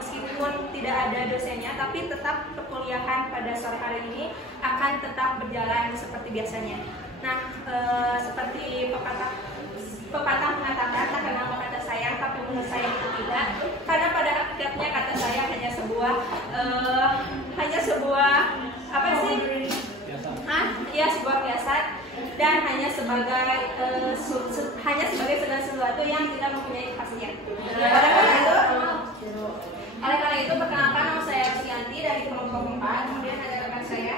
meskipun tidak ada dosennya, tapi tetap perkuliahan pada sore hari ini akan tetap berjalan seperti biasanya. Nah, seperti pepatah mengatakan, tak kenal maka kata sayang, tapi menurut saya itu tidak, karena pada hakikatnya kata sayang hanya sebuah apa sih? Ya, sebuah kiasan, dan hanya sebagai segala sesuatu yang tidak mempunyai khasiat. Oleh karena itu, perkenalkan, nama saya Sianti dari kelompok 4. Kemudian ada rekan saya.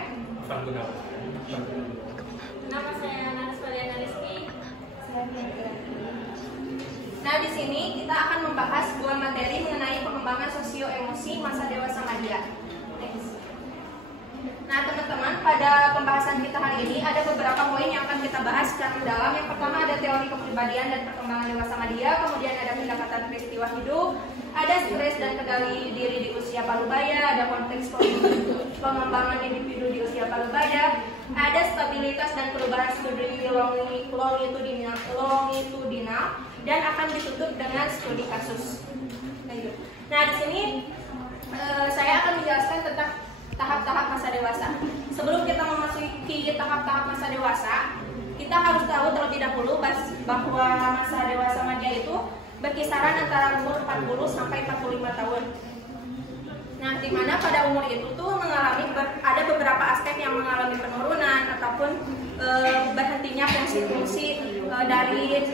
Nama saya Narisvaliana Rizky. Nah, di sini kita akan membahas sebuah materi mengenai pengembangan sosio-emosi masa dewasa madya. Nah, teman-teman, pada pembahasan kita hari ini ada beberapa poin yang akan kita bahas secara mendalam. Yang pertama ada teori kepribadian dan perkembangan dewasa madya, kemudian ada pendekatan peristiwa hidup, ada stres dan kendali diri di usia parubaya, ada konteks pengembangan individu di usia parubaya, ada stabilitas dan perubahan studi longitudinal, dan akan ditutup dengan studi kasus. Nah, di sini saya akan menjelaskan tentang tahap-tahap masa dewasa. Sebelum kita memasuki tahap-tahap masa dewasa, kita harus tahu terlebih dahulu bahwa masa dewasa madya itu berkisaran antara umur 40 sampai 45 tahun. Nah, di mana pada umur itu tuh ada beberapa aspek yang mengalami penurunan ataupun berhentinya fungsi-fungsi dari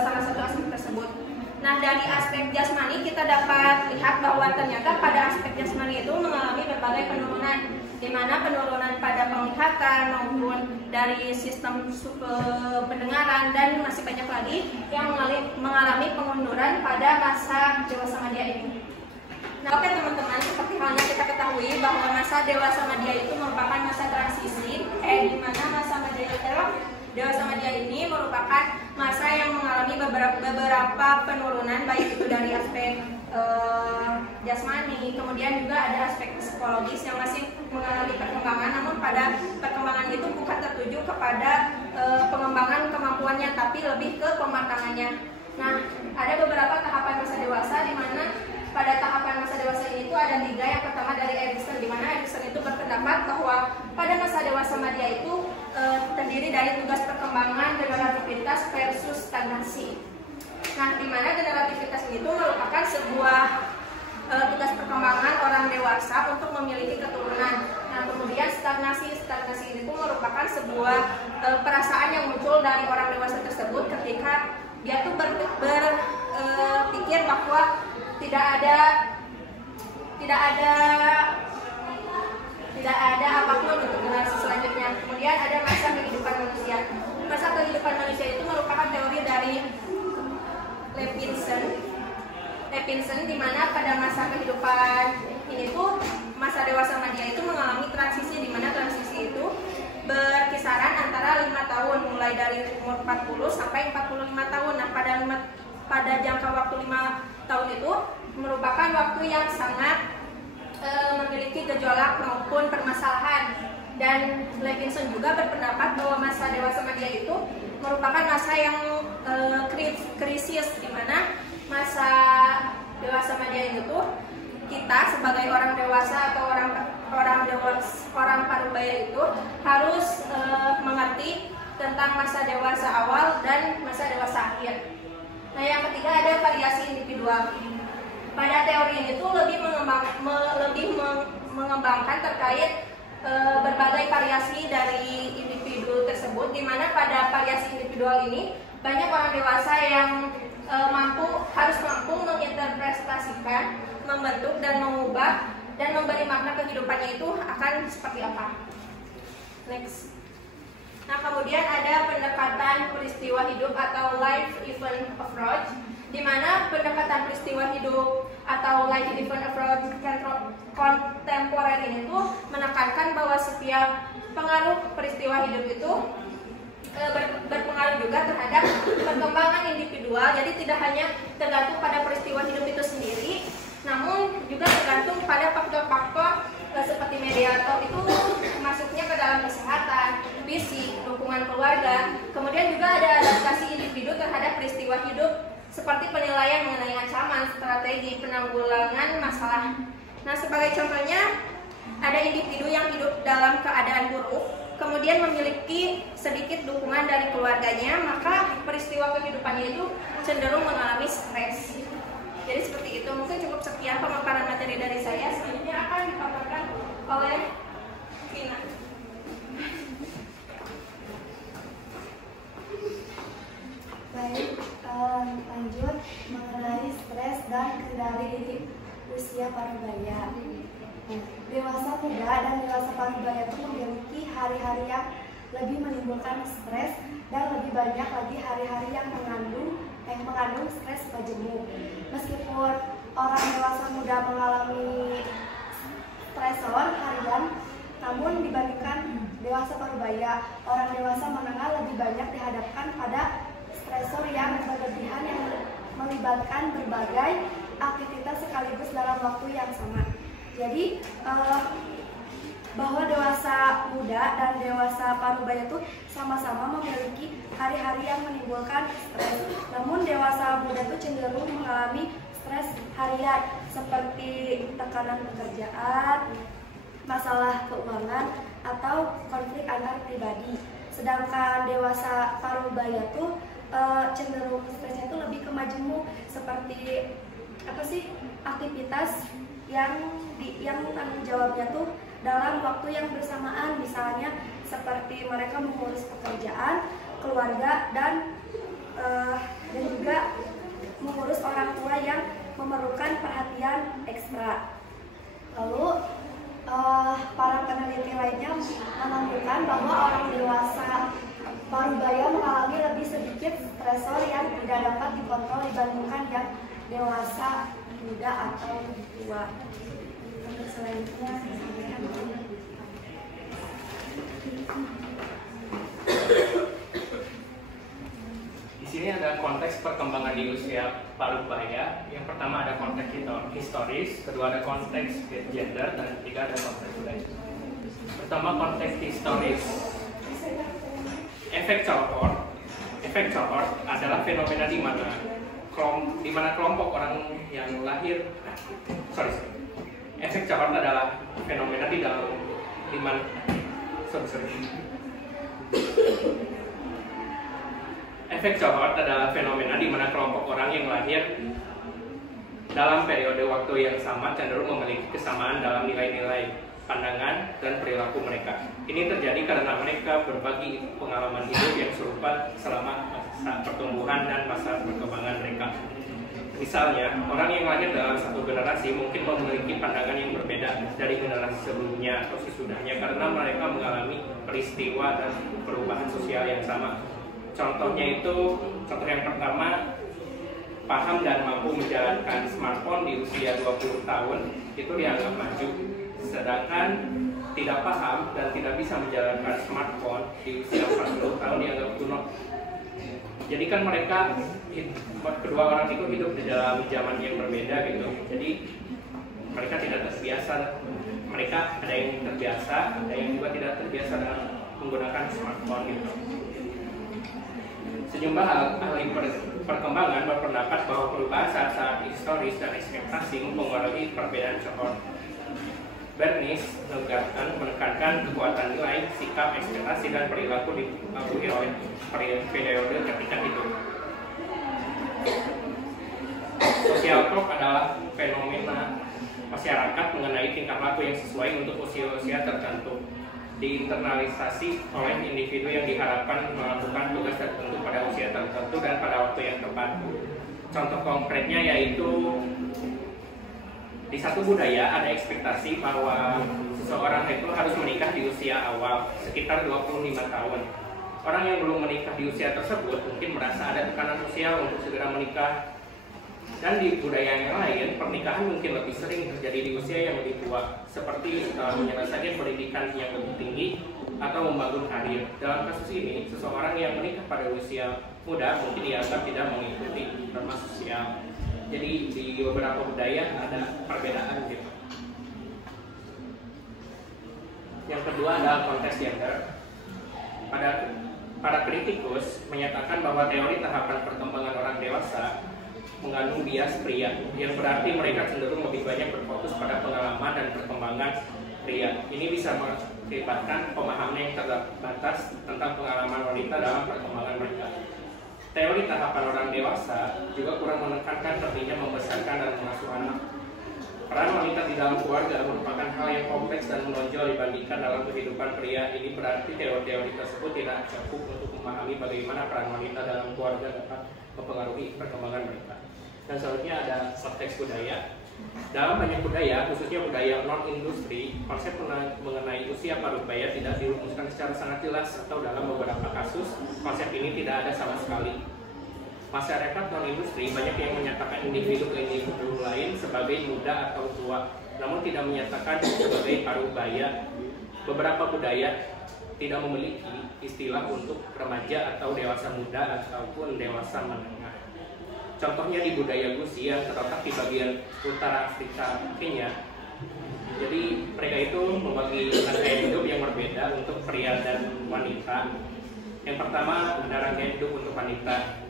salah satu aspek tersebut. Nah, dari aspek jasmani kita dapat lihat bahwa ternyata pada aspek jasmani itu mengalami berbagai penurunan, di mana penurunan pada penglihatan maupun dari sistem pendengaran, dan masih banyak lagi yang mengalami pengunduran pada masa dewasa madya ini. Nah, oke teman-teman, seperti halnya kita ketahui bahwa masa dewasa madya itu merupakan masa transisi, di mana masa dewasa madya ini merupakan masa yang mengalami beberapa penurunan, baik itu dari aspek jasmani, kemudian juga ada aspek psikologis yang masih mengalami perkembangan, namun pada perkembangan itu bukan tertuju kepada pengembangan kemampuannya, tapi lebih ke pematangannya. Nah, ada beberapa tahapan masa dewasa, di mana pada tahapan masa dewasa ini itu ada 3. Yang pertama dari Erikson, di mana Erikson itu berpendapat bahwa pada masa dewasa madya itu terdiri dari tugas perkembangan, generativitas versus stagnasi. Nah, di mana generativitas ini itu merupakan sebuah tugas perkembangan orang dewasa untuk memiliki keturunan. Nah, kemudian stagnasi ini itu merupakan sebuah perasaan yang muncul dari orang dewasa tersebut ketika dia tuh berpikir bahwa tidak ada apapun untuk generasi selanjutnya. Kemudian ada masa kehidupan manusia. Masa kehidupan manusia itu merupakan teori dari Levinson, di mana pada masa kehidupan ini tuh masa dewasa madya itu mengalami transisi, di mana transisi itu berkisaran antara 5 tahun, mulai dari umur 40 sampai 45 tahun. Nah, pada jangka waktu 5 tahun itu merupakan waktu yang sangat memiliki gejolak maupun permasalahan, dan Levinson juga berpendapat bahwa masa dewasa madya itu merupakan masa yang krisis, di mana masa dewasa madya itu kita sebagai orang dewasa atau orang parubaya itu harus mengerti tentang masa dewasa awal dan masa dewasa akhir. Nah, yang ketiga ada variasi individual. Pada teori ini tuh lebih mengembangkan terkait berbagai variasi dari individu tersebut, di mana pada variasi individual ini banyak orang dewasa yang harus mampu menginterpretasikan, membentuk dan mengubah dan memberi makna kehidupannya itu akan seperti apa. Next. Nah, kemudian ada pendekatan peristiwa hidup atau life event approach, di mana pendekatan peristiwa hidup atau life event approach kontemporer ini tuh menekankan bahwa setiap pengaruh peristiwa hidup itu berpengaruh juga terhadap perkembangan individual. Jadi tidak hanya tergantung pada peristiwa hidup itu sendiri, namun juga tergantung pada faktor-faktor seperti mediator itu masuknya ke dalam kesehatan, fisik, dukungan keluarga. Kemudian juga ada adaptasi individu terhadap peristiwa hidup seperti penilaian mengenai ancaman, strategi penanggulangan masalah. Nah, sebagai contohnya, ada individu yang hidup dalam keadaan buruk, kemudian memiliki sedikit dukungan dari keluarganya, maka peristiwa kehidupannya itu cenderung mengalami stres. Jadi seperti itu. Mungkin cukup sekian pemaparan materi dari saya. Selanjutnya akan dipaparkan oleh Vina. Baik, lanjut mengenai stres dan kendali di usia parubaya. Dewasa muda dan dewasa parubaya itu memiliki hari-hari yang lebih menimbulkan stres dan lebih banyak lagi hari-hari yang mengandung stres majemuk. Meskipun orang dewasa muda mengalami stresor harian, namun dibandingkan dewasa parubaya, orang dewasa menengah lebih banyak dihadapkan pada stresor yang berlebihan yang melibatkan berbagai aktivitas sekaligus dalam waktu yang sama. Jadi bahwa dewasa muda dan dewasa parubaya itu sama-sama memiliki hari-hari yang menimbulkan stres. Namun dewasa muda itu cenderung mengalami stres harian seperti tekanan pekerjaan, masalah keuangan, atau konflik antar pribadi. Sedangkan dewasa parubaya itu cenderung stresnya itu lebih ke majemuk, seperti aktivitas yang tanggung jawabnya tuh dalam waktu yang bersamaan, misalnya seperti mereka mengurus pekerjaan, keluarga, dan juga mengurus orang tua yang memerlukan perhatian ekstra. Lalu para peneliti lainnya menentukan bahwa orang dewasa parubaya mengalami lebih sedikit stresor yang tidak dapat dikontrol dibandingkan yang dewasa muda atau lebih tua. Untuk selanjutnya di sini ada konteks perkembangan di usia parubaya. Yang pertama ada konteks historis, kedua ada konteks gender, dan ketiga ada konteks budaya. Pertama konteks historis. Efek cohort adalah fenomena di mana kelompok orang yang lahir efek cohort adalah fenomena Efek cohort adalah fenomena di mana kelompok orang yang lahir dalam periode waktu yang sama cenderung memiliki kesamaan dalam nilai-nilai, pandangan, dan perilaku mereka. Ini terjadi karena mereka berbagi pengalaman hidup yang serupa selama masa pertumbuhan dan masa perkembangan mereka. Misalnya, orang yang lahir dalam satu generasi mungkin memiliki pandangan yang berbeda dari generasi sebelumnya atau sesudahnya karena mereka mengalami peristiwa dan perubahan sosial yang sama. Contoh yang pertama, paham dan mampu menjalankan smartphone di usia 20 tahun itu dianggap maju. Sedangkan tidak paham dan tidak bisa menjalankan smartphone di usia 40 tahun dianggap kuno. Jadi kan kedua orang itu hidup di dalam zaman yang berbeda gitu. Jadi mereka tidak terbiasa. Mereka ada yang terbiasa, ada yang juga tidak terbiasa dengan menggunakan smartphone gitu. Sejumlah ahli perkembangan berpendapat bahwa perubahan saat-saat historis dan ekspektasi mempengaruhi perbedaan cohort. Bernice menekankan kekuatan nilai, sikap, ekspektasi, dan perilaku dipengaruhi oleh periode ketika hidup. Social clock adalah fenomena masyarakat mengenai tingkah laku yang sesuai untuk usia-usia tertentu. Diinternalisasi oleh individu yang diharapkan melakukan tugas tertentu pada usia tertentu dan pada waktu yang tepat. Contoh konkretnya yaitu di satu budaya ada ekspektasi bahwa seseorang itu harus menikah di usia awal, sekitar 25 tahun. Orang yang belum menikah di usia tersebut mungkin merasa ada tekanan sosial untuk segera menikah. Dan di budaya yang lain, pernikahan mungkin lebih sering terjadi di usia yang lebih tua, seperti setelah menyelesaikan pendidikan yang lebih tinggi atau membangun karir. Dalam kasus ini, seseorang yang menikah pada usia muda mungkin dianggap tidak mengikuti norma sosial. Jadi di beberapa budaya ada perbedaan gitu. Yang kedua adalah konteks gender. Para kritikus menyatakan bahwa teori tahapan perkembangan orang dewasa mengandung bias pria, yang berarti mereka cenderung lebih banyak berfokus pada pengalaman dan perkembangan pria. Ini bisa mengakibatkan pemahaman yang terbatas tentang pengalaman wanita dalam perkembangan mereka. Teori tahapan orang dewasa juga kurang menekankan pentingnya membesarkan dan mengasuh anak. Peran wanita di dalam keluarga merupakan hal yang kompleks dan menonjol dibandingkan dalam kehidupan pria. Ini berarti teori-teori tersebut tidak cukup untuk memahami bagaimana peran wanita dalam keluarga dapat mempengaruhi perkembangan mereka. Dan selanjutnya ada subteks budaya. Dalam banyak budaya, khususnya budaya non-industri, konsep mengenai usia parubaya tidak dirumuskan secara sangat jelas, atau dalam beberapa kasus, konsep ini tidak ada sama sekali. Masyarakat non-industri banyak yang menyatakan individu ke individu lain sebagai muda atau tua, namun tidak menyatakan sebagai parubaya. Beberapa budaya tidak memiliki istilah untuk remaja atau dewasa muda ataupun dewasa menengah. Contohnya di budaya Gusi yang terletak di bagian utara Afrika, Kenya. Jadi mereka itu membagi rangkaian hidup yang berbeda untuk pria dan wanita. Yang pertama ada rangkaian hidup untuk wanita.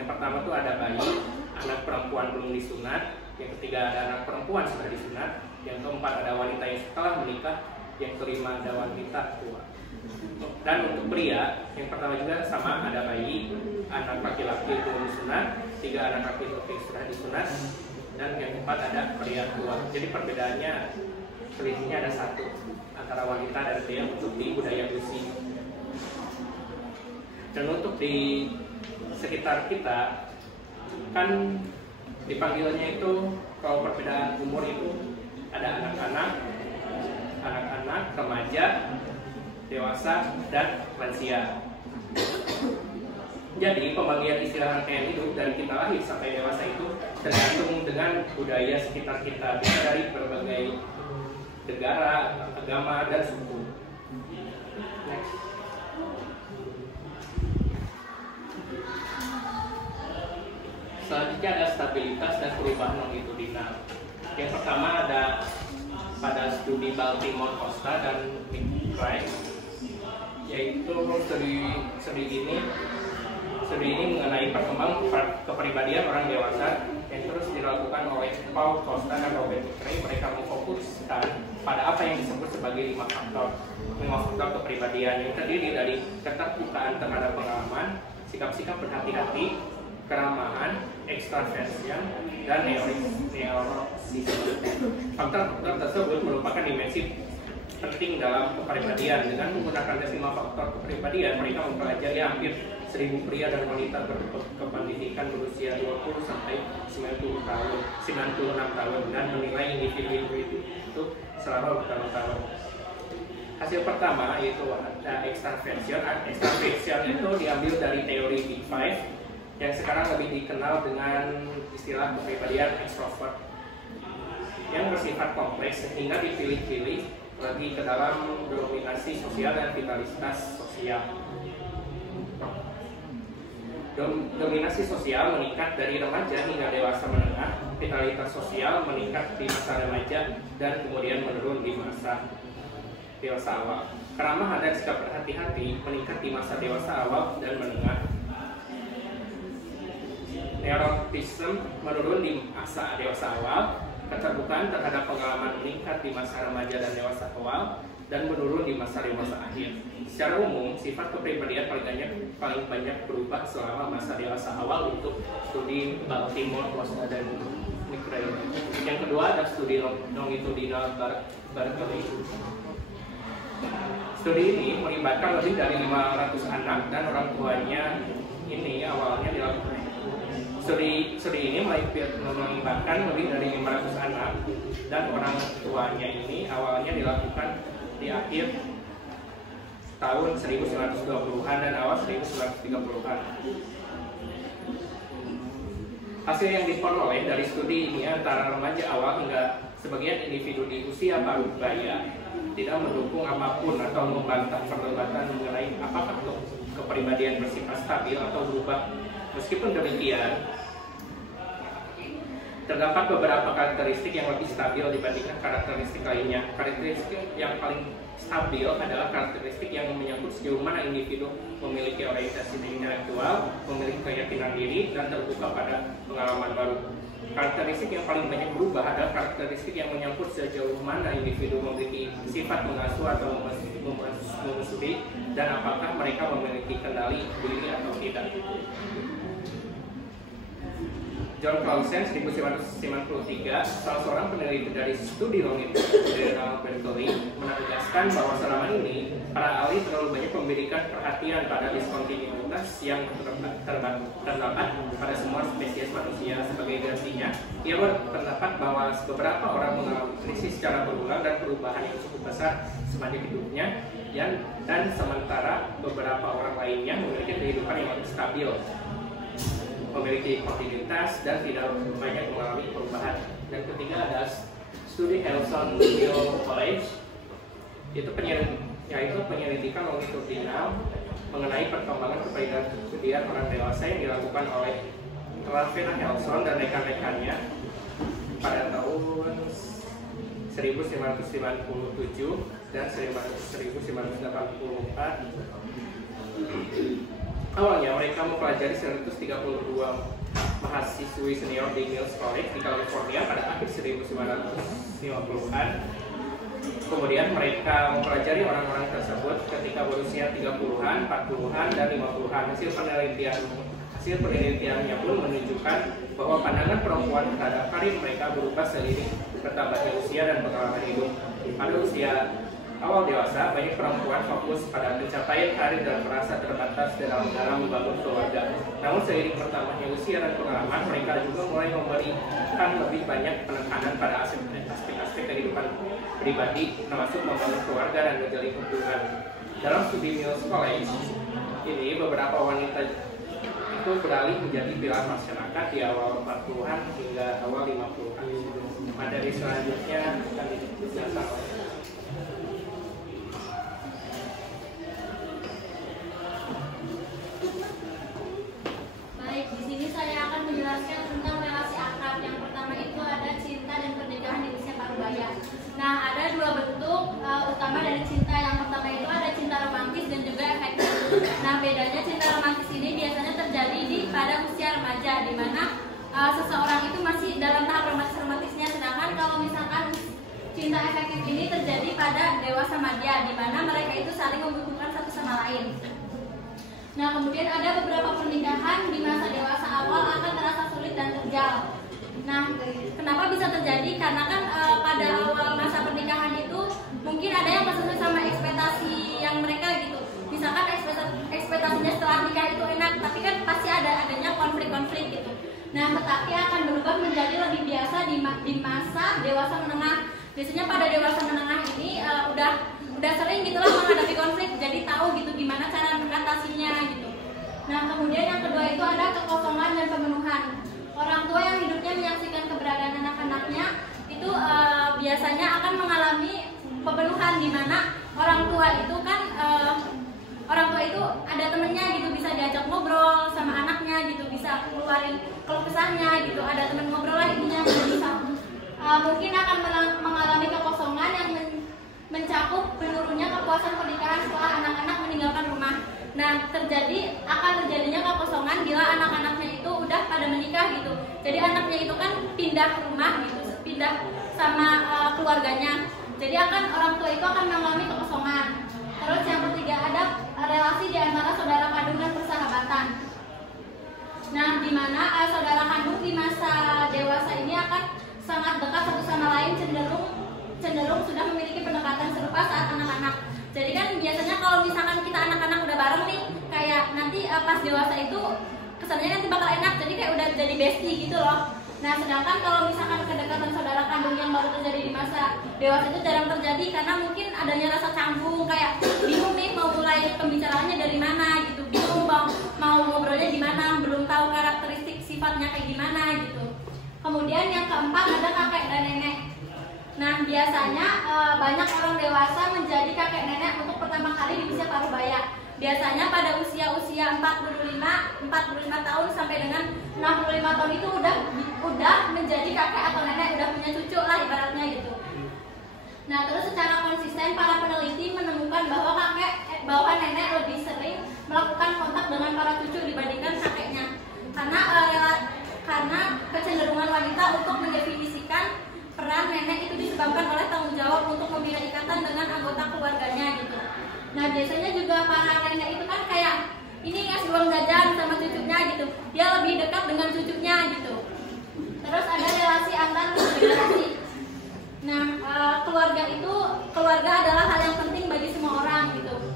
Yang pertama itu ada bayi, anak perempuan belum disunat. Yang ketiga ada anak perempuan sudah disunat. Yang keempat ada wanita yang setelah menikah. Yang kelima ada wanita tua. Dan untuk pria, yang pertama juga sama, ada bayi, anak laki-laki belum disunat, 3 anak laki-laki sudah disunat, dan yang keempat ada pria tua. Jadi perbedaannya selisihnya ada 1 antara wanita dan pria untuk di budaya Gusi. Dan untuk di sekitar kita kan dipanggilnya itu, kalau perbedaan umur itu ada anak-anak, remaja, dewasa, dan lansia. Jadi pembagian istilah rangkaian hidup dari kita lahir sampai dewasa itu tergantung dengan budaya sekitar kita, bisa dari berbagai negara, agama, dan suku. Next. Selanjutnya ada stabilitas dan perubahan longitudinal. Yang pertama ada pada studi Baltimore Costa dan McBride, yaitu studi ini mengenai perkembangan kepribadian orang dewasa yang terus dilakukan oleh Paul Costa dan Robert McRae. Mereka memfokuskan pada apa yang disebut sebagai 5 faktor kepribadian yang terdiri dari keterbukaan terhadap pengalaman, sikap-sikap berhati-hati, keramahan, extraversion, dan neuroticisme. Faktor-faktor tersebut merupakan dimensi penting dalam kepribadian. Dengan menggunakan tes 5 faktor kepribadian, mereka mempelajari hampir 1000 pria dan wanita berpendidikan berusia 20 sampai 96 tahun dan menilai individu itu selama bertahun-tahun. Hasil pertama yaitu ada extraversion. Extraversion itu diambil dari teori Big Five yang sekarang lebih dikenal dengan istilah kepribadian extrovert, yang bersifat kompleks sehingga dipilih-pilih lagi ke dalam dominasi sosial dan vitalitas sosial. Dominasi sosial meningkat dari remaja hingga dewasa menengah, vitalitas sosial meningkat di masa remaja dan kemudian menurun di masa dewasa awal. Keramahan dan sikap berhati-hati meningkat di masa dewasa awal dan menengah. Neuroticism menurun di masa dewasa awal. Keterbukaan terhadap pengalaman meningkat di masa remaja dan dewasa awal dan menurun di masa dewasa akhir. Secara umum, sifat kepribadian paling banyak berubah selama masa dewasa awal untuk studi Baltimore, Costa, dan McRae. Yang kedua ada studi longitudinal Berkeley. Studi ini melibatkan lebih dari 500 anak dan orang tuanya. Ini awalnya dilakukan. Studi ini melibatkan lebih dari 500 anak dan orang tuanya. Ini awalnya dilakukan di akhir tahun 1920-an dan awal 1930-an. Hasil yang diperoleh dari studi ini antara remaja awal hingga sebagian individu di usia parubaya tidak mendukung apapun atau membantah perdebatan mengenai apakah kepribadian bersifat stabil atau berubah. Meskipun demikian, Terdapat beberapa karakteristik yang lebih stabil dibandingkan karakteristik lainnya. Karakteristik yang paling stabil adalah karakteristik yang menyangkut sejauh mana individu memiliki orientasi intelektual, memiliki keyakinan diri, dan terbuka pada pengalaman baru. Karakteristik yang paling banyak berubah adalah karakteristik yang menyangkut sejauh mana individu memiliki sifat mengasuh atau memusuhi, dan apakah mereka memiliki kendali diri atau tidak. John Clausen 1993, salah seorang peneliti dari studi longitudinal Berkeley, menegaskan bahwa selama ini para ahli terlalu banyak memberikan perhatian pada diskontinuitas yang terdapat pada semua spesies manusia. Sebagai gantinya, ia berpendapat bahwa beberapa orang mengalami krisis secara berulang dan perubahan yang cukup besar sepanjang hidupnya, dan sementara beberapa orang lainnya memiliki kehidupan yang lebih stabil, memiliki kontinuitas, dan tidak banyak mengalami perubahan. Dan ketiga ada studi Helson Bill College, yaitu penyelidikan longitudinal mengenai perkembangan kepribadian orang dewasa yang dilakukan oleh Ravenna Helson dan rekan-rekannya pada tahun 1997 dan 1984. Awalnya mereka mempelajari 132 mahasiswi senior di Mills College di California pada akhir 1950-an. Kemudian mereka mempelajari orang-orang tersebut ketika berusia 30-an, 40-an, dan 50-an. Hasil penelitiannya pun menunjukkan bahwa pandangan perempuan terhadap karir mereka berubah seiring bertambahnya usia dan pengalaman hidup. Pada usia awal dewasa, banyak perempuan fokus pada pencapaian karir dan merasa terbatas dalam membangun keluarga. Namun seiring bertambahnya usia dan pengalaman, mereka juga mulai memberikan lebih banyak penekanan pada aspek-aspek kehidupan pribadi, termasuk membangun keluarga dan menjalin hubungan. Dalam studi Mills College ini, beberapa wanita itu beralih menjadi pilar masyarakat di awal 40-an hingga awal 50-an. Materi selanjutnya akan dijelaskan oleh di sini saya akan menjelaskan tentang relasi akrab. Yang pertama itu ada cinta dan pernikahan di usia parubaya. Nah, ada dua bentuk utama dari cinta. Yang pertama itu ada cinta romantis dan juga efektif. Nah, bedanya cinta romantis ini biasanya terjadi pada usia remaja, di mana seseorang itu masih dalam tahap romantisnya. Sedangkan kalau misalkan cinta efektif ini terjadi pada dewasa madya, di mana mereka itu saling membutuhkan satu sama lain. Nah, kemudian ada beberapa pernikahan di masa dewasa awal akan terasa sulit dan terjal. Nah, kenapa bisa terjadi? Karena kan pada awal masa pernikahan itu mungkin ada yang sesuai sama ekspektasi yang mereka gitu. Misalkan ekspektasinya setelah nikah itu enak, tapi kan pasti adanya konflik-konflik gitu. Nah, tetapi akan berubah menjadi lebih biasa di masa dewasa menengah. Biasanya pada dewasa menengah ini udah sering gitulah menghadapi konflik, jadi tahu gitu gimana cara mengatasinya gitu. Nah, kemudian yang kedua itu ada kekosongan dan pemenuhan. Orang tua yang hidupnya menyaksikan keberadaan anak-anaknya itu biasanya akan mengalami pemenuhan, di mana orang tua itu kan ada temennya gitu, bisa diajak ngobrol sama anaknya gitu, bisa keluarin keluh kesahnya gitu, ada teman ngobrol lah intinya gitu, bisa mungkin akan mengalami kekosongan yang mencakup menurunnya kepuasan pernikahan setelah anak-anak meninggalkan rumah. Nah, akan terjadinya kekosongan bila anak-anaknya itu udah pada menikah gitu. Jadi anaknya itu kan pindah rumah gitu, pindah sama keluarganya. Jadi orang tua itu akan mengalami kekosongan. Terus yang ketiga ada relasi di antara saudara kandung dan persahabatan. Nah, di mana saudara kandung di masa dewasa ini akan sangat dekat satu sama lain, cenderung sudah memiliki pendekatan serupa saat anak-anak. Jadi kan biasanya kalau misalkan kita anak-anak udah bareng nih, kayak nanti pas dewasa itu kesannya nanti bakal enak, jadi kayak udah jadi bestie gitu loh. Nah, sedangkan kalau misalkan kedekatan saudara kandung yang baru terjadi di masa dewasa itu jarang terjadi, karena mungkin adanya rasa canggung, kayak bingung nih mau mulai pembicaraannya dari mana gitu, bingung mau ngobrolnya gimana, belum tahu karakteristik sifatnya kayak gimana gitu. Kemudian yang keempat ada kakek dan nenek. Nah, biasanya banyak orang dewasa menjadi kakek nenek untuk pertama kali di usia parubaya. biasanya pada usia-usia 45 tahun sampai dengan 65 tahun itu udah menjadi kakek atau nenek, udah punya cucu lah ibaratnya gitu. Nah, terus secara konsisten para peneliti menemukan bahwa nenek lebih sering melakukan kontak dengan para cucu dibandingkan kakeknya. Karena kecenderungan wanita untuk mendefinisikan peran nenek itu disebabkan oleh tanggung jawab untuk membina ikatan dengan anggota keluarganya gitu. Nah, biasanya juga para nenek itu kan kayak ini ngasih uang jajan sama cucunya gitu. Dia lebih dekat dengan cucunya gitu. Terus ada relasi antar generasi. Nah, keluarga adalah hal yang penting bagi semua orang gitu.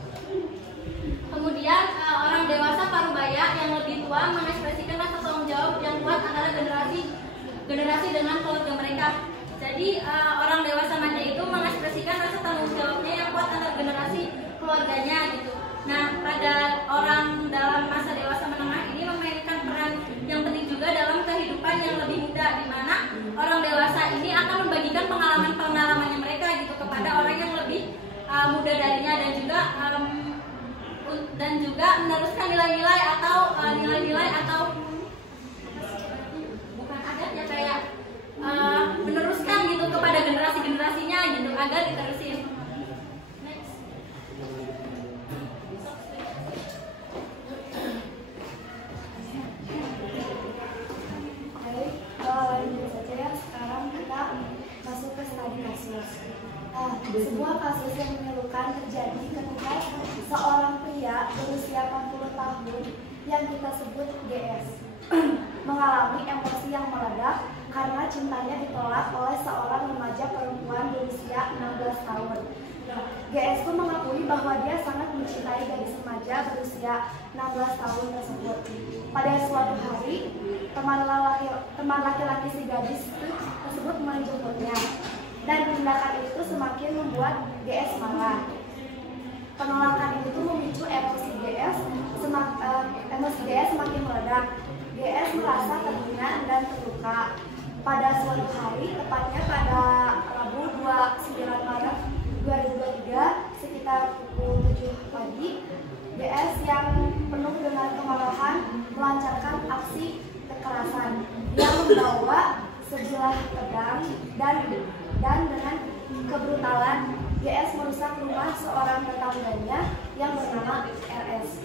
Kemudian orang dewasa parubaya yang lebih tua mengekspresikan rasa tanggung jawab yang kuat antara generasi dengan keluarga mereka. Jadi orang dewasa manja itu mengekspresikan rasa tanggung jawabnya yang kuat antar generasi keluarganya gitu. Nah, pada orang dalam masa dewasa menengah ini memainkan peran yang penting juga dalam kehidupan yang lebih muda, di mana orang dewasa ini akan membagikan pengalaman-pengalamannya mereka gitu kepada orang yang lebih muda darinya, dan juga meneruskan nilai-nilai atau bukan adat ya, kayak meneruskan gitu kepada generasi-generasinya gitu agar diterusin. Sebuah kasus yang memilukan terjadi ketika seorang pria berusia 40 tahun yang kita sebut GS mengalami emosi yang meledak karena cintanya ditolak oleh seorang remaja perempuan berusia 16 tahun. GS pun mengakui bahwa dia sangat mencintai gadis remaja berusia 16 tahun tersebut. Pada suatu hari, teman laki-laki si gadis tersebut menjemputnya. Dan tindakan itu semakin membuat GS marah. Penolakan itu memicu emosi GS semakin meledak. GS merasa terhina dan terluka. Pada suatu hari, tepatnya pada Rabu 29 Maret 2023 sekitar pukul 7 pagi, GS yang penuh dengan kemarahan melancarkan aksi kekerasan. Dia membawa sebilah pedang dan dengan kebrutalan GS merusak rumah seorang tetangganya yang bernama RS,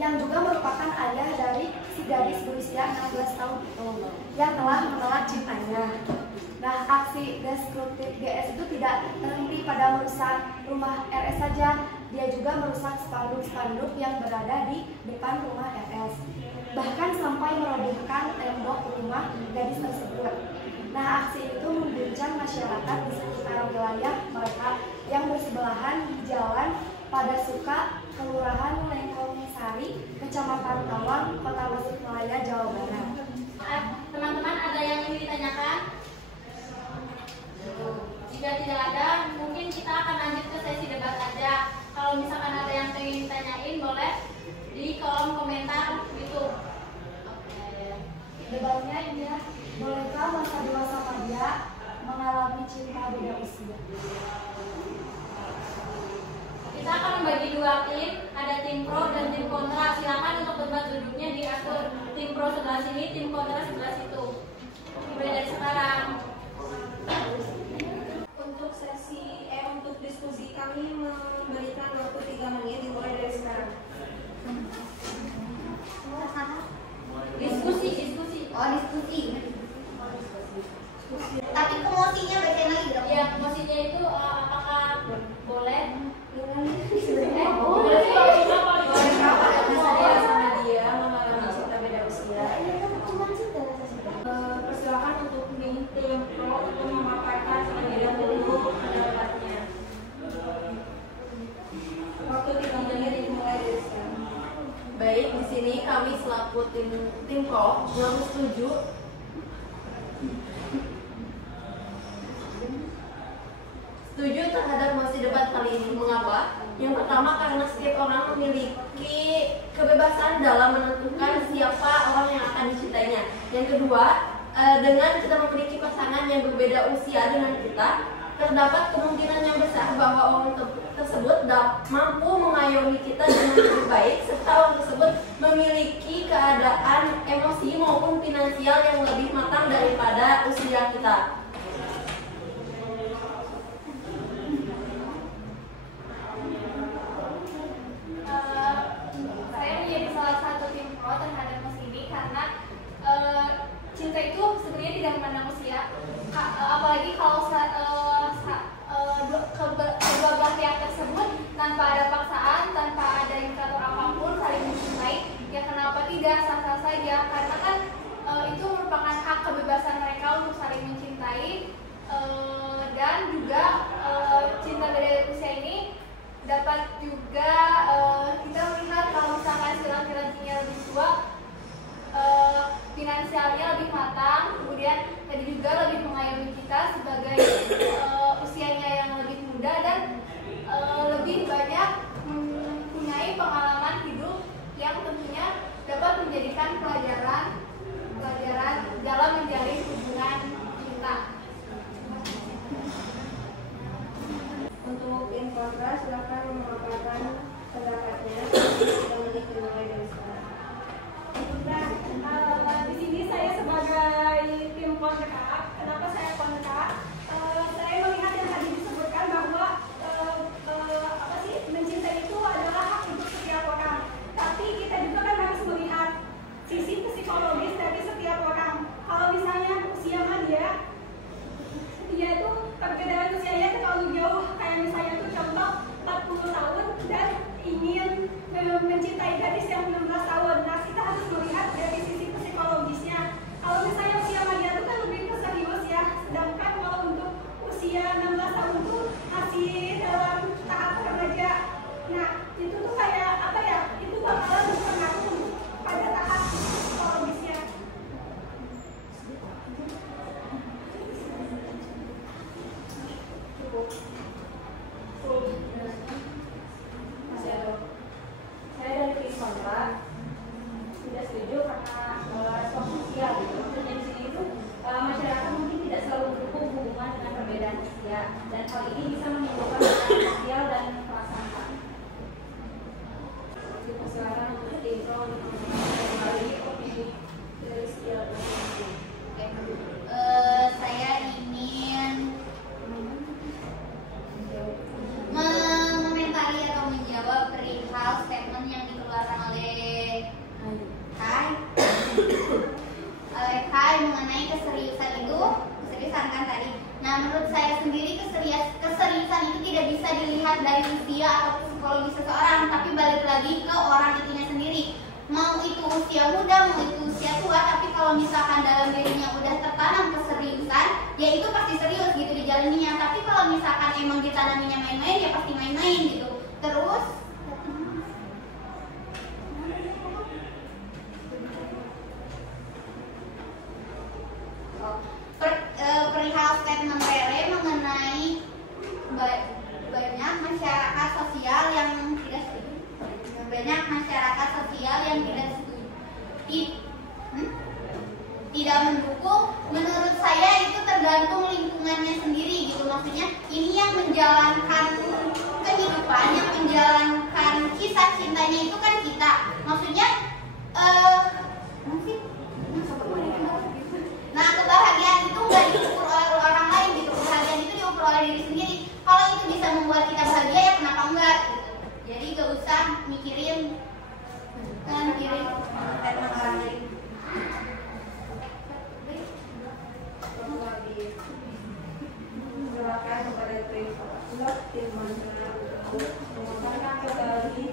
yang juga merupakan ayah dari si gadis berusia 16 tahun itu yang telah menolak cintanya. Nah, aksi destruktif GS itu tidak terhenti pada merusak rumah RS saja, dia juga merusak spanduk-spanduk yang berada di depan rumah RS, bahkan sampai merobohkan tembok rumah gadis tersebut. Nah, aksi itu mengguncang masyarakat di sekitar wilayah mereka yang bersebelahan di Jalan Padasuka, Kelurahan Lengkong Sari, Kecamatan Tawang, Kota Tasikmalaya, Jawa Barat. Teman-teman, ada yang ingin ditanyakan? Jika tidak ada, mungkin kita akan lanjut ke sesi debat aja. Kalau misalkan ada yang ingin ditanyain, boleh di kolom komentar YouTube. Debatnya ini ya. Bolehkah masa dewasa pria mengalami cinta beda usia? Kita akan membagi dua tim, ada tim pro dan tim kontra. Silakan untuk debat duduknya diatur. Tim pro sebelah sini, tim kontra sebelah situ. Mulai dari sekarang. Untuk diskusi kami memberikan waktu 3 menit dimulai dari sekarang. Diskusi. Tapi promosinya bacain lagi dong. Ya, promosinya itu apakah boleh? Boleh pada saya sama dia mengalami cinta beda usia. Persilakan untuk tim pro untuk memaparkan terlebih dahulu pendapatnya. Waktu 3 menit dimulai dari sekarang. Baik, di sini kami selaku tim pro yang setuju terhadap mosi debat kali ini. Mengapa? Yang pertama, karena setiap orang memiliki kebebasan dalam menentukan siapa orang yang akan dicintainya. Yang kedua, dengan kita memiliki pasangan yang berbeda usia dengan kita, terdapat kemungkinan yang besar bahwa orang tersebut mampu mengayomi kita dengan lebih baik, serta orang tersebut memiliki keadaan emosi maupun finansial yang lebih matang daripada usia kita. Saya menjadi salah satu tim pro terhadap mus ini karena cinta itu sebenarnya tidak memandang usia, apalagi kalau kedua belah pihak tersebut tanpa ada paksaan, tanpa ada indikator apapun saling mencintai, ya kenapa tidak, sah-sah saja, karena kan itu merupakan hak kebebasan mereka untuk saling mencintai, dan juga cinta beda usia ini dapat juga kita melihat kalau misalkan si laki-lakinya lebih tua, finansialnya lebih matang, kemudian tadi juga lebih mengayomi kita sebagai usianya yang lebih muda dan lebih banyak mempunyai pengalaman hidup yang tentunya dapat menjadikan pelajaran dalam menjalin hubungan cinta. Untuk tim kontra, silakan memaparkan pendapatnya. Kita mulai dari sekarang. Nah, di sini saya sebagai tim kontra. Kenapa saya kontra? Saya melihat yang tadi disebutkan bahwa mencintai itu adalah hak untuk setiap orang. Tapi kita juga kan harus melihat sisi psikologis dari setiap orang. Kalau misalnya usia dia itu perbedaan usianya terlalu jauh, kayak misalnya itu contoh 40 tahun dan ingin mencintai gadis yang 16 tahun. Nah, kita harus melihat dari sisi psikologisnya. Kalau misalnya usia dia itu kan lebih ke serius ya, sedangkan kalau untuk usia 16 tahun itu masih dalam tahap remaja. Nah, itu tuh kayak apa ya? Itu bakalan berpengaruh pada tahap psikologisnya. Saya dari tim kontra tidak setuju karena respon sosial gitu. Maksudnya di sini itu masyarakat mungkin tidak selalu mendukung hubungan dengan perbedaan usia, dan hal ini bisa menimbulkan perbedaan sosial dan perasaan. Silakan untuk tim pro kembali opini dari setiap orang. Saya ingin mengomentari atau menjawab perihal statement yang dikeluarkan oleh Kai mengenai keseriusan itu, keseriusan kan tadi. Nah, menurut saya sendiri keseriusan itu tidak bisa dilihat dari usia atau psikologi seseorang, tapi balik lagi ke orang itunya sendiri. Mau itu usia muda, mau itu usia tua, tapi kalau misalkan dalam dirinya udah tertanam keseriusan, ya itu pasti serius gitu dijalaninya. Tapi kalau misalkan emang ditanaminya main-main, ya pasti main-main gitu. Terus perihal statement Rere mengenai banyak masyarakat sosial yang tidak setuju. Banyak masyarakat sosial yang tidak mendukung. Menurut saya itu tergantung lingkungannya sendiri gitu. Maksudnya ini yang menjalankan kehidupan, yang menjalankan kisah cintanya itu kan kita. Maksudnya nah, kebahagiaan itu nggak diukur oleh orang lain gitu. Kebahagiaan itu diukur oleh diri sendiri. Kalau itu bisa membuat kita bahagia, ya kenapa enggak? Jadi gak usah mikirin statement orang lain. Silakan kepada tim kontra untuk memaparkan kembali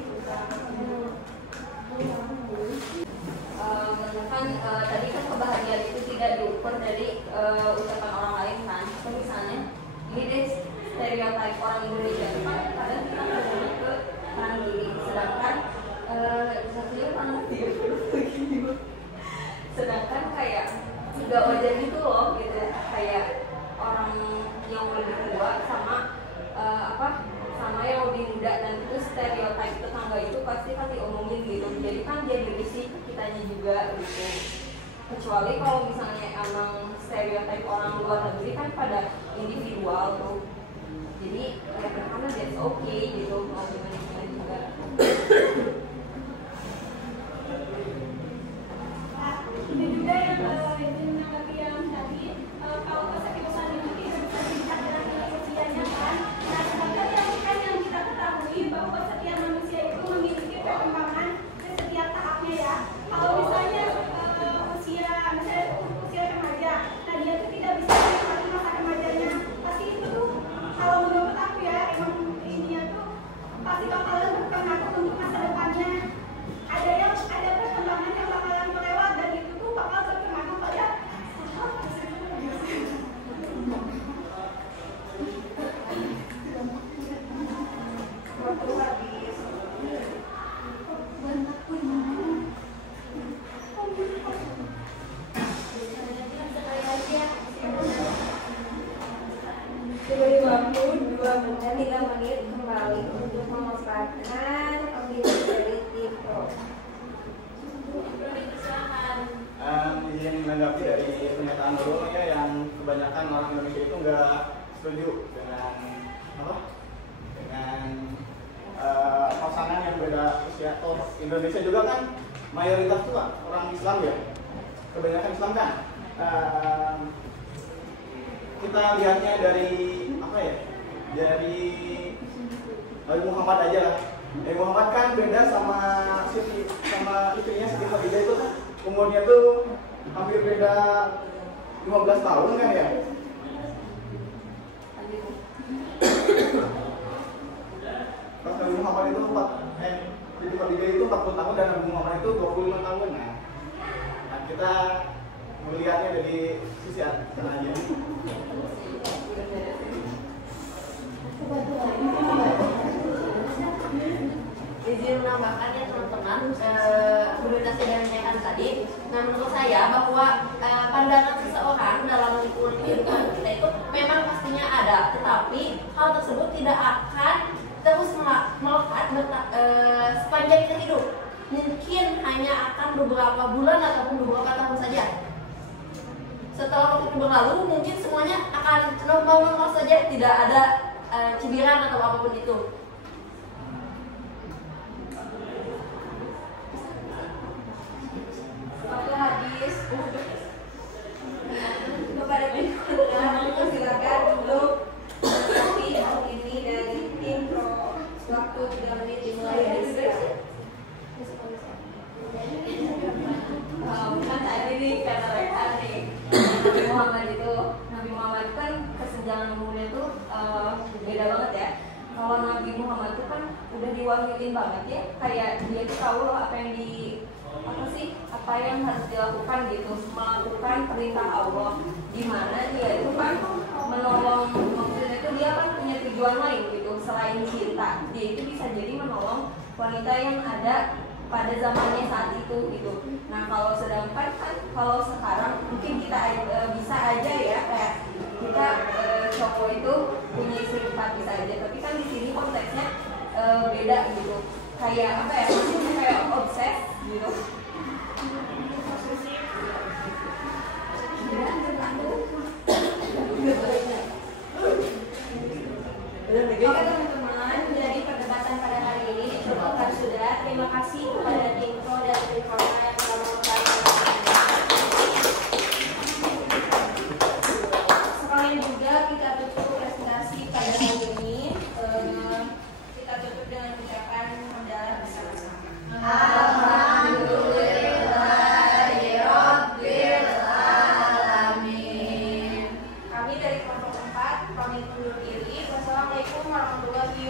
tadi kan kebahagiaan itu tidak diukur dari ucapan orang lain kan. Misalnya ini deh stereotip orang Indonesia itu kan kadang kita ngomongnya ke kanan kiri, sedangkan satunya kanan kiri. Sedangkan kayak nggak wajar gitu loh gitu, kayak orang yang lebih tua sama sama yang lebih muda, dan itu stereotip tetangga itu pasti kan diomongin gitu. Jadi kan jadi risih kitanya juga gitu. Kecuali kalau misalnya emang stereotip orang luar negeri kan pada individual tuh. Jadi ya karena that's okay gitu, mau gimana juga. 22 menit 3 menit kembali untuk memaparkan opini dari Tito. Izin menanggapi dari pernyataan dulu ya, yang kebanyakan orang Indonesia itu nggak setuju dengan pasangan yang beda usia. Indonesia juga kan mayoritas tuh orang Islam ya, kebanyakan Islam kan. Kita lihatnya dari dari Nabi Muhammad aja lah. Nabi Muhammad kan beda sama istrinya Siti Khadijah itu kan umurnya tuh hampir beda 15 tahun kan ya. Pas Nabi Muhammad itu Siti Khadijah itu 40 tahun dan Nabi Muhammad itu 25 tahun. Nah, kita melihatnya dari sisi sana aja. Izin menambahkan ya teman-teman, berita yang ditanyakan tadi. Nah, menurut saya bahwa pandangan seseorang dalam lingkungan kehidupan kita itu memang pastinya ada, tetapi hal tersebut tidak akan terus melekat sepanjang kita hidup. Mungkin hanya akan beberapa bulan ataupun beberapa tahun saja. Setelah waktu berlalu, mungkin semuanya akan normal saja, tidak ada cibiran atau apapun itu. Waktu habis kepada pimpinan silakan untuk menanggapi opini dari tim pro. Waktu 3 menit dimulai dari sekarang. Kan tadi nih kata Rehan nih, Nabi Muhammad kan kesenjangan umurnya tuh beda banget ya. Kalau Nabi Muhammad tuh kan udah diwahyuin banget ya, kayak dia tuh tahu loh apa yang harus dilakukan gitu, melakukan perintah Allah. Dimana dia itu kan menolong, maksudnya itu dia kan punya tujuan lain gitu selain cinta. Dia itu bisa jadi menolong wanita yang ada pada zamannya saat itu gitu. Nah, kalau sedangkan kan kalau sekarang mungkin kita bisa aja ya kayak kita cowok itu punya istri 4 bisa aja, tapi kan di sini konteksnya beda gitu. Kayak apa ya? Maksudnya kayak obses gitu. Oke teman-teman, jadi perdebatan pada hari ini cukup sudah. Terima kasih kepada tim pro dan tim kontra yang telah mengetahui. Sekalian juga kita tutup presentasi pada hari ini. Kita tutup dengan ucapan hamdalah bersama-sama. Kami dari kelompok 4 pamit undur diri. Wassalamualaikum warahmatullahi wabarakatuh.